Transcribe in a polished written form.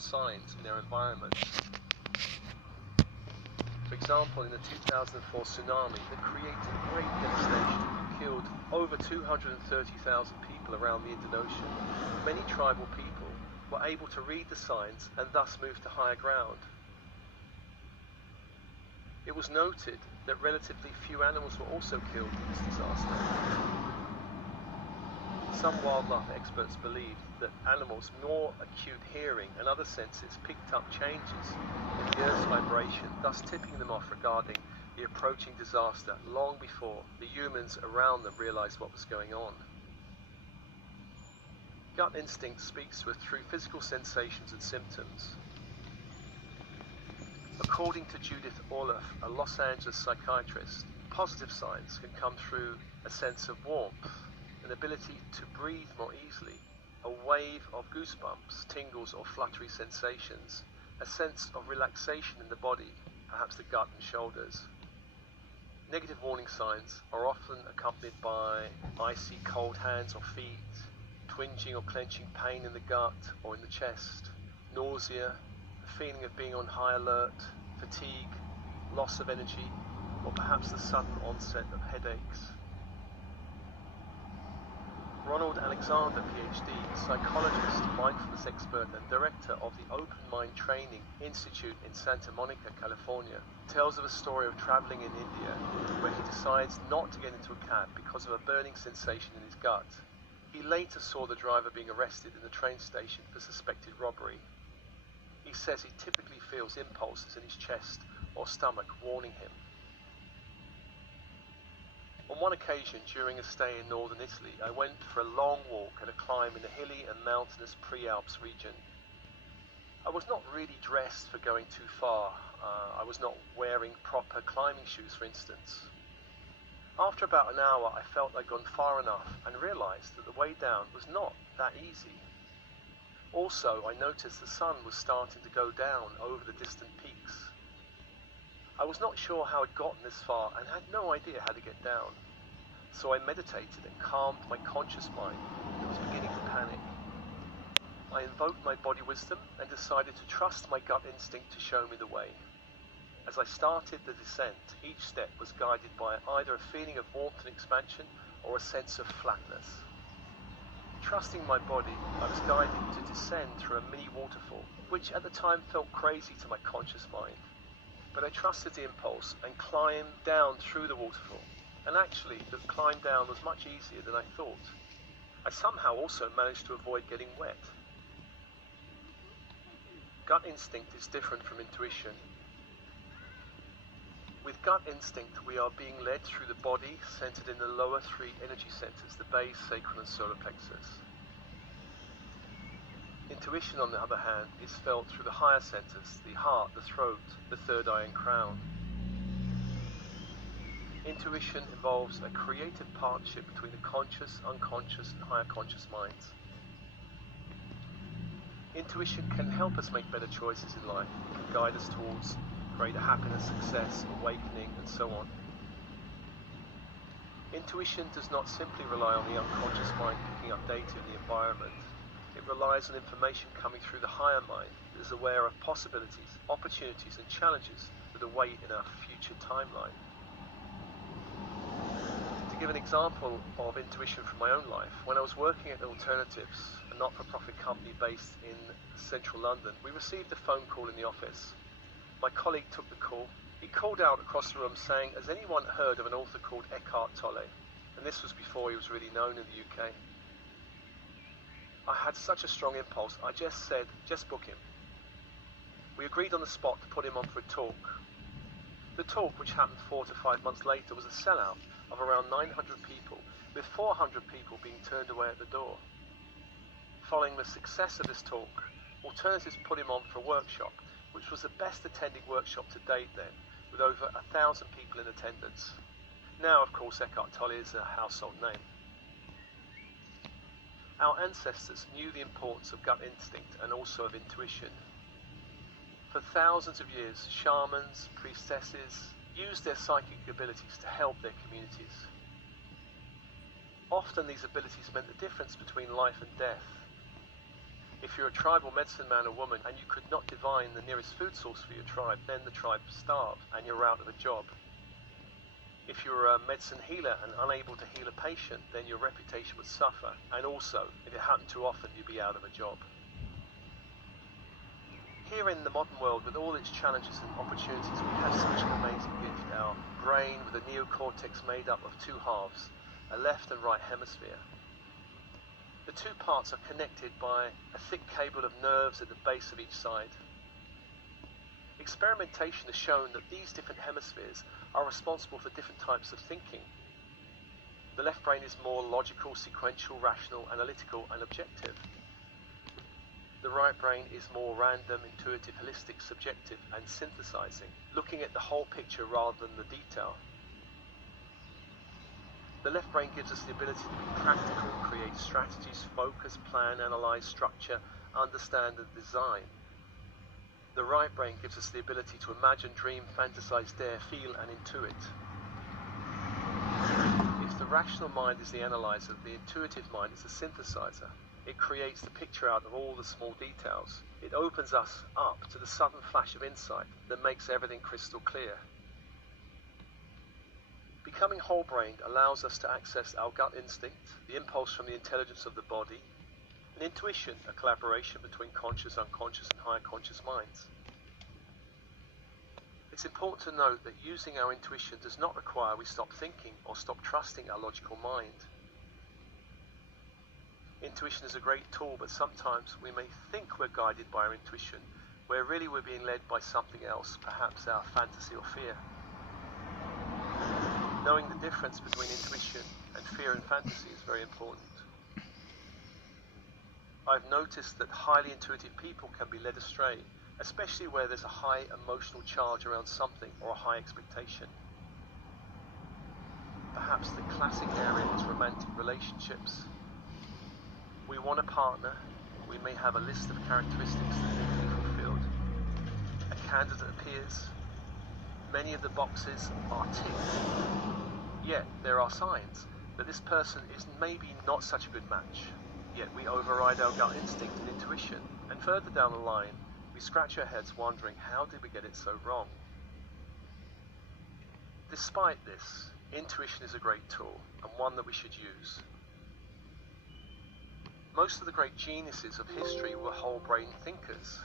signs in their environment. For example, in the 2004 tsunami that created great devastation and killed over 230,000 people around the Indian Ocean, many tribal people were able to read the signs and thus move to higher ground. It was noted that relatively few animals were also killed in this disaster. Some wildlife experts believed that animals' more acute hearing and other senses picked up changes in the Earth's vibration, thus tipping them off regarding the approaching disaster long before the humans around them realized what was going on. Gut instinct speaks to us through physical sensations and symptoms. According to Judith Orloff, a Los Angeles psychiatrist, positive signs can come through a sense of warmth, an ability to breathe more easily, a wave of goosebumps, tingles or fluttery sensations, a sense of relaxation in the body, perhaps the gut and shoulders. Negative warning signs are often accompanied by icy cold hands or feet, twinging or clenching pain in the gut or in the chest, nausea, a feeling of being on high alert, fatigue, loss of energy, or perhaps the sudden onset of headaches. Ronald Alexander, PhD, psychologist, mindfulness expert and director of the Open Mind Training Institute in Santa Monica, California, tells of a story of traveling in India where he decides not to get into a cab because of a burning sensation in his gut. He later saw the driver being arrested in the train station for suspected robbery. He says he typically feels impulses in his chest or stomach warning him. On one occasion, during a stay in northern Italy, I went for a long walk and a climb in the hilly and mountainous Prealps region. I was not really dressed for going too far. I was not wearing proper climbing shoes, for instance. After about an hour, I felt I'd gone far enough and realized that the way down was not that easy. Also, I noticed the sun was starting to go down over the distant peaks. I was not sure how I'd gotten this far and had no idea how to get down. So I meditated and calmed my conscious mind that was beginning to panic. I invoked my body wisdom and decided to trust my gut instinct to show me the way. As I started the descent, each step was guided by either a feeling of warmth and expansion or a sense of flatness. Trusting my body, I was guided to descend through a mini waterfall, which at the time felt crazy to my conscious mind. But I trusted the impulse and climbed down through the waterfall. And actually, the climb down was much easier than I thought. I somehow also managed to avoid getting wet. Gut instinct is different from intuition. With gut instinct, we are being led through the body, centered in the lower three energy centers, the base, sacral and solar plexus. Intuition, on the other hand, is felt through the higher centers, the heart, the throat, the third eye and crown. Intuition involves a creative partnership between the conscious, unconscious and higher conscious minds. Intuition can help us make better choices in life. It can guide us towards greater happiness, success, awakening and so on. Intuition does not simply rely on the unconscious mind picking up data in the environment. It relies on information coming through the higher mind that is aware of possibilities, opportunities and challenges that await in our future timeline. To give an example of intuition from my own life, when I was working at Alternatives, a not-for-profit company based in central London, we received a phone call in the office. My colleague took the call. He called out across the room saying, "Has anyone heard of an author called Eckhart Tolle?" And this was before he was really known in the UK. I had such a strong impulse, I just said, "Just book him." We agreed on the spot to put him on for a talk. The talk, which happened 4 to 5 months later, was a sellout of around 900 people, with 400 people being turned away at the door. Following the success of this talk, Alternatives put him on for a workshop, which was the best attended workshop to date then, with over 1,000 people in attendance. Now, of course, Eckhart Tolle is a household name. Our ancestors knew the importance of gut instinct and also of intuition. For thousands of years, shamans, priestesses used their psychic abilities to help their communities. Often these abilities meant the difference between life and death. If you're a tribal medicine man or woman and you could not divine the nearest food source for your tribe, then the tribe starved and you're out of a job. If you're a medicine healer and unable to heal a patient, then your reputation would suffer, and also, if it happened too often, you'd be out of a job. Here in the modern world, with all its challenges and opportunities, we have such an amazing gift, our brain with a neocortex made up of two halves, a left and right hemisphere. The two parts are connected by a thick cable of nerves at the base of each side. Experimentation has shown that these different hemispheres are responsible for different types of thinking. The left brain is more logical, sequential, rational, analytical, and objective. The right brain is more random, intuitive, holistic, subjective, and synthesizing, looking at the whole picture rather than the detail. The left brain gives us the ability to be practical, create strategies, focus, plan, analyze, structure, understand, and design. The right brain gives us the ability to imagine, dream, fantasize, dare, feel, and intuit. If the rational mind is the analyzer, the intuitive mind is the synthesizer. It creates the picture out of all the small details. It opens us up to the sudden flash of insight that makes everything crystal clear. Becoming whole-brained allows us to access our gut instinct, the impulse from the intelligence of the body, and intuition, a collaboration between conscious, unconscious, and higher conscious minds. It's important to note that using our intuition does not require we stop thinking or stop trusting our logical mind. Intuition is a great tool, but sometimes we may think we're guided by our intuition, where really we're being led by something else, perhaps our fantasy or fear. Knowing the difference between intuition and fear and fantasy is very important. I've noticed that highly intuitive people can be led astray, especially where there's a high emotional charge around something or a high expectation. Perhaps the classic area is romantic relationships. We want a partner, we may have a list of characteristics that need to be fulfilled. A candidate appears, many of the boxes are ticked, yet there are signs that this person is maybe not such a good match. Yet we override our gut instinct and intuition, and further down the line, we scratch our heads wondering, how did we get it so wrong? Despite this, intuition is a great tool, and one that we should use. Most of the great geniuses of history were whole-brain thinkers.